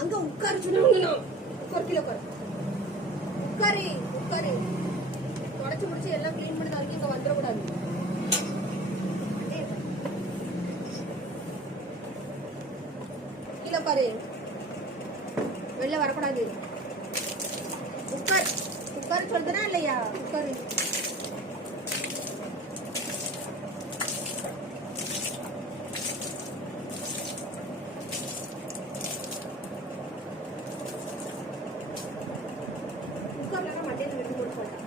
அங்க உட்கார சொன்னாங்க. உட்காரு உட்காரு உட்காரு. தொடச்சு முடிச்சு எல்லாம் கிளீன் பண்ணி தான் இங்க வந்துடக்கூடாது. கீழே பாரு, வெளில வரக்கூடாது. உட்கார் உட்காரு சொல்றதுனா இல்லையா? உட்காரு. உட்கார்லாம் மட்டையில வெட்டி போட்டு போட்டேன்.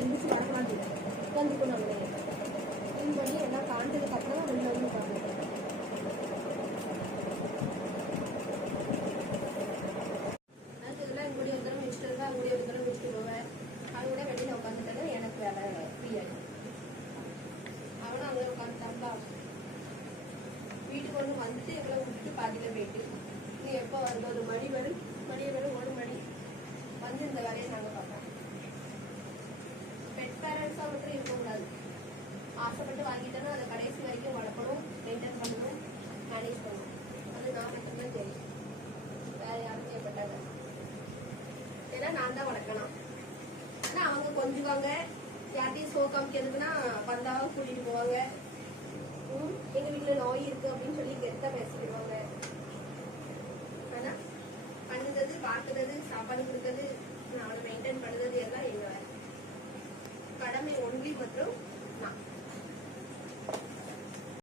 எந்திரிச்சு வரக்கூடாது. உட்காந்துக்கணும். அங்கே கிளீன் பண்ணி எல்லாம் காண்டதுக்கு அப்புறம் வெளில வந்து உட்காந்து வீட்டுக்கு ஒன்று வந்துட்டு எவ்வளோ விட்டுட்டு பாதியில் போயிட்டு நீ எப்போ வருது? ஒரு மணி வரும், ஒரு மணி வந்து இந்த வேலையை நாங்கள் பார்ப்போம். பெட் பேரண்ட்ஸாக மட்டும் இருக்கக்கூடாது. ஆசைப்பட்டு வாங்கிட்டோன்னா அதை கடைசி வரைக்கும் வளர்க்கணும், மெயின்டைன் பண்ணணும், மேனேஜ் பண்ணணும். அது நான் மட்டும்தான் தெரியும், வேற யாரும் செய்யப்பட்டாங்க. ஏன்னா நான் தான் வளர்க்கணும். ஆனால் அவங்க கொஞ்சுவாங்க. யார்ட்டையும் சோ காமிக்கிறதுக்குன்னா பந்தாவாக கூட்டிகிட்டு போவாங்க. எங்க வீட்டுல நோய் இருக்கு அப்படின்னு சொல்லி கெத்தா பேசிடுவாங்க. ஆனா பண்ணுறது, பார்க்கறது, சாப்பாடு கொடுக்கறது, அவனை மெயின்டைன் பண்ணுறது எல்லாம் எங்க கடமை ஒன்லி மற்றும் நான்.